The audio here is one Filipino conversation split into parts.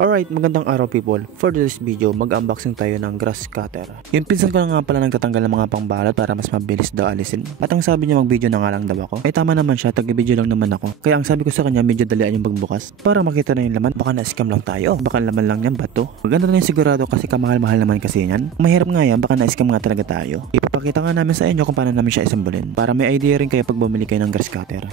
Alright, magandang araw people. For this video, mag-unboxing tayo ng grass cutter. Yung pinsan ko na nga pala nagtatanggal ng mga pangbalot para mas mabilis daw alisin. At ang sabi niya mag-video na nga lang daw ako. Ay tama naman siya, tag-video lang naman ako. Kaya ang sabi ko sa kanya, medyo dalian yung pagbukas. Para makita na yung laman, baka na-scam lang tayo. Baka laman lang yan, bato. Maganda na yung sigurado kasi kamahal-mahal naman kasi yan. Mahirap nga yan, baka na-scam nga talaga tayo. Ipapakita nga namin sa inyo kung paano namin siya isambulin. Para may idea rin kayo pag bumili kayo ng grass cutter.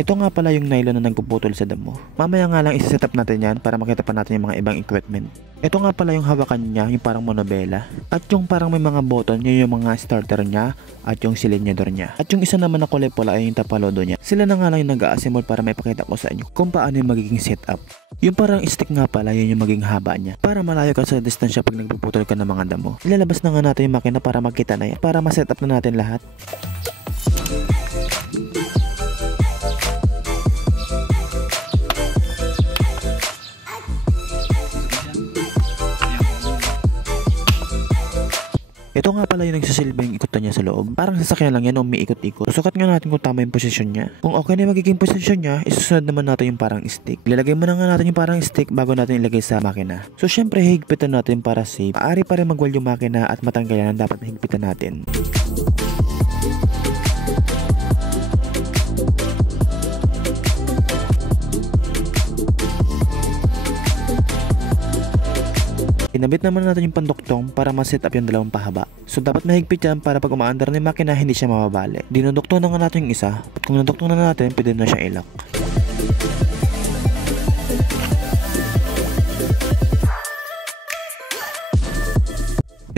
Ito nga pala yung nylon na nagpuputol sa damo. Mamaya nga lang isa-set up natin yan para makita pa natin yung mga ibang equipment. Ito nga pala yung hawakan niya, yung parang monobela. At yung parang may mga button, yun yung mga starter niya at yung silinyador niya. At yung isa naman na kulay pula ay yung tapalodo niya. Sila na nga lang yung nag-a-assemble para may pakita ko sa inyo kung paano yung magiging setup. Yung parang stick nga pala, yun yung magiging haba niya. Para malayo ka sa distansya pag nagpuputol ka ng mga damo. Ilalabas na nga natin yung makina para makita na yan. Para ma-set up na natin lahat. Ito nga pala yung nagsasilbing ikutan niya sa loob. Parang sasakyan lang yan o umiikot-ikot. Susukat nga natin kung tama yung posisyon niya. Kung okay na yung magiging posisyon niya, isusunod naman natin yung parang stick. Ilalagay mo na nga natin yung parang stick bago natin ilagay sa makina. So syempre higpitan natin para safe. Maaari pa rin magwal yung makina at matanggalan ang dapat na higpitan natin. Inabit naman natin yung panduktong para ma-set up yung dalawang pahaba. So dapat mahigpit yan para pag umaandar na yung makina hindi siya mababali. Dinuduktong na nga natin yung isa at kung naduktong na natin pwede na siya ilak.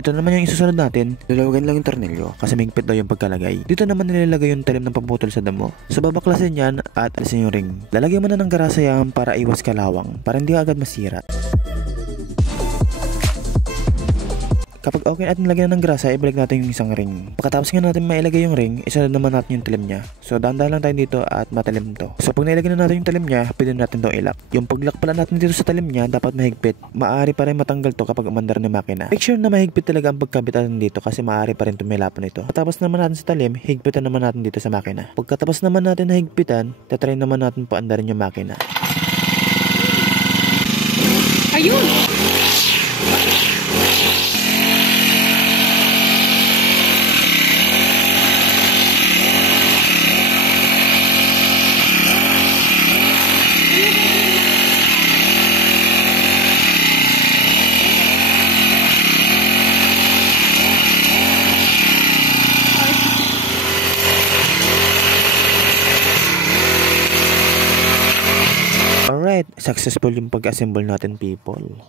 Ito naman yung isusunod natin, lalawagan lang yung tornilyo kasi mahigpit daw yung pagkalagay. Dito naman nilalagay yung talim ng pamputol sa damo. So babaklasin yan at alisin yung ring. Lalagyan mo na ng garasa yan para iwas kalawang, para hindi agad masira. Kapag okay natin lagyan ng grasa, ibalik natin yung isang ring. Pagkatapos nga natin mailagay yung ring, isunod naman natin yung talim niya. So dahan-dahan lang tayo dito at matalim to. So pag nailagay na natin yung talim niya, pwede natin to ilak. Yung paglak pala natin dito sa talim niya, dapat mahigpit. Maaari pa rin matanggal to kapag umandar ng makina. Make sure na mahigpit talaga ang pagkabit natin dito kasi maaari pa rin tumilapan ito. Pagkatapos naman natin sa talim, higpitan naman natin dito sa makina. Pagkatapos naman natin na higpitan, tatry naman natin paandarin yung makina. Ayun! Alright, successful yung pag-assemble natin people.